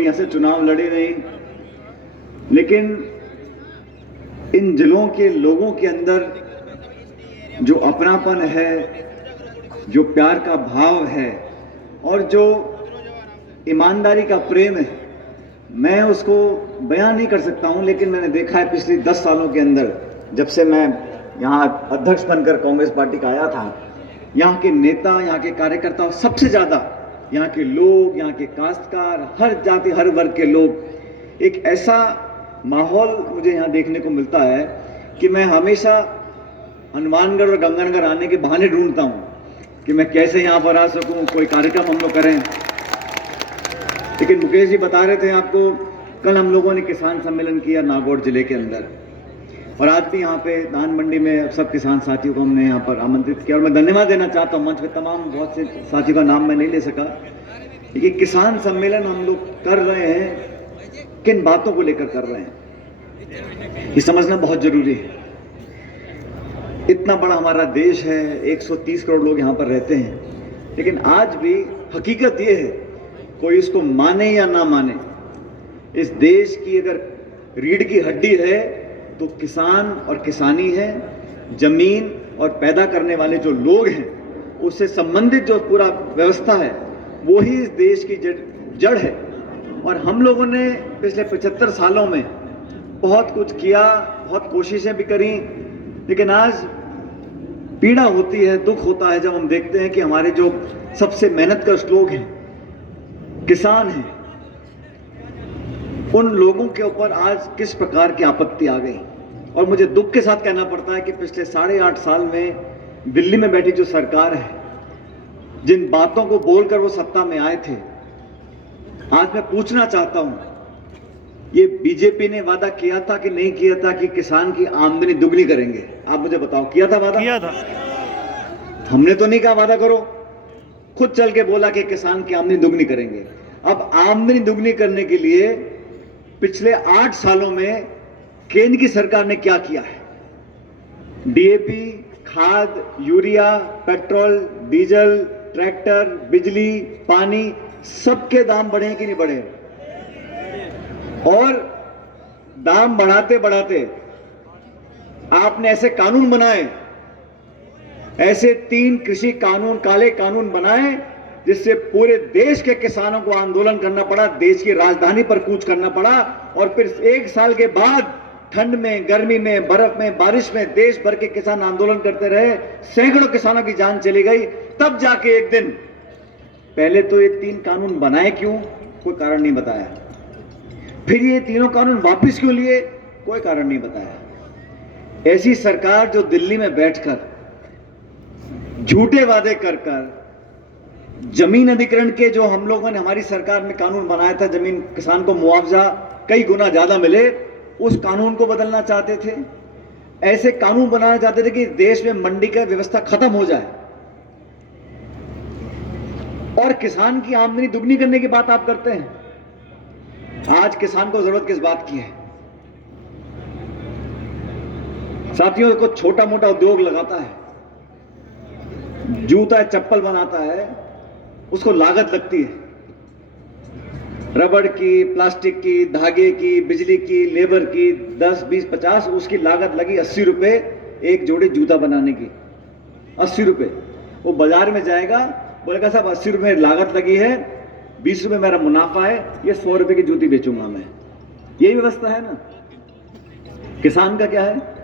कभी यहाँ से चुनाव लड़े नहीं, लेकिन इन जिलों के लोगों के अंदर जो अपनापन है, जो प्यार का भाव है और जो ईमानदारी का प्रेम है, मैं उसको बयान नहीं कर सकता हूं। लेकिन मैंने देखा है पिछले 10 सालों के अंदर, जब से मैं यहाँ अध्यक्ष बनकर कांग्रेस पार्टी का आया था, यहाँ के नेता, यहाँ के कार्यकर्ता, सबसे ज़्यादा यहाँ के लोग, यहाँ के काश्तकार, हर जाति हर वर्ग के लोग, एक ऐसा माहौल मुझे यहाँ देखने को मिलता है कि मैं हमेशा हनुमानगढ़ और गंगानगर आने के बहाने ढूंढता हूँ कि मैं कैसे यहाँ पर आ सकूँ, कोई कार्यक्रम हम लोग करें। लेकिन मुकेश जी बता रहे थे आपको, कल हम लोगों ने किसान सम्मेलन किया नागौर जिले के अंदर, और आज भी यहाँ पे धान मंडी में सब किसान साथियों को हमने यहाँ पर आमंत्रित किया। और मैं धन्यवाद देना चाहता हूँ मंच पे तमाम बहुत से साथियों का नाम मैं नहीं ले सका, लेकिन किसान सम्मेलन हम लोग कर रहे हैं, किन बातों को लेकर कर रहे हैं ये समझना बहुत जरूरी है। इतना बड़ा हमारा देश है, 130 करोड़ लोग यहाँ पर रहते हैं, लेकिन आज भी हकीकत ये है, कोई इसको माने या ना माने, इस देश की अगर रीढ़ की हड्डी है तो किसान और किसानी है। जमीन और पैदा करने वाले जो लोग हैं, उससे संबंधित जो पूरा व्यवस्था है, वो ही इस देश की जड़ है। और हम लोगों ने पिछले 75 सालों में बहुत कुछ किया, बहुत कोशिशें भी करी, लेकिन आज पीड़ा होती है, दुख होता है जब हम देखते हैं कि हमारे जो सबसे मेहनतकश लोग हैं, किसान हैं, उन लोगों के ऊपर आज किस प्रकार की आपत्ति आ गई। और मुझे दुख के साथ कहना पड़ता है कि पिछले 8.5 साल में दिल्ली में बैठी जो सरकार है, जिन बातों को बोलकर वो सत्ता में आए थे, आज मैं पूछना चाहता हूं, ये बीजेपी ने वादा किया था कि नहीं किया था कि किसान की आमदनी दुगनी करेंगे? आप मुझे बताओ, किया था वादा? किया था। हमने तो नहीं कहा वादा करो, खुद चल के बोला कि किसान की आमदनी दुगनी करेंगे। अब आमदनी दुगनी करने के लिए पिछले 8 सालों में केंद्र की सरकार ने क्या किया है? डीएपी, खाद, यूरिया, पेट्रोल, डीजल, ट्रैक्टर, बिजली, पानी, सबके दाम बढ़े हैं कि नहीं बढ़े? और दाम बढ़ाते बढ़ाते आपने ऐसे कानून बनाए, ऐसे 3 कृषि कानून, काले कानून बनाए, जिससे पूरे देश के किसानों को आंदोलन करना पड़ा, देश की राजधानी पर कूच करना पड़ा। और फिर 1 साल के बाद ठंड में, गर्मी में, बर्फ में, बारिश में देश भर के किसान आंदोलन करते रहे, सैकड़ों किसानों की जान चली गई। तब जाके एक दिन, पहले तो ये 3 कानून बनाए क्यों? कोई कारण नहीं बताया। फिर ये तीनों कानून वापस क्यों लिए? कोई कारण नहीं बताया। ऐसी सरकार जो दिल्ली में बैठकर झूठे वादे कर कर जमीन अधिग्रहण के, जो हम लोगों ने हमारी सरकार में कानून बनाया था, जमीन किसान को मुआवजा कई गुना ज्यादा मिले, उस कानून को बदलना चाहते थे। ऐसे कानून बनाना चाहते थे कि देश में मंडी का व्यवस्था खत्म हो जाए, और किसान की आमदनी दुगनी करने की बात आप करते हैं। आज किसान को जरूरत किस बात की है? साथियों, को छोटा मोटा उद्योग लगाता है, जूता चप्पल बनाता है, उसको लागत लगती है, रबड़ की, प्लास्टिक की, धागे की, बिजली की, लेबर की, 10, 20, 50, उसकी लागत लगी 80 रुपए एक जोड़ी जूता बनाने की। 80 रुपए। वो बाजार में जाएगा, बोलेगा साहब 80 रुपए लागत लगी है, 20 रुपए मेरा मुनाफा है, ये 100 रुपए की जूती बेचूंगा मैं। यही व्यवस्था है ना। किसान का क्या है?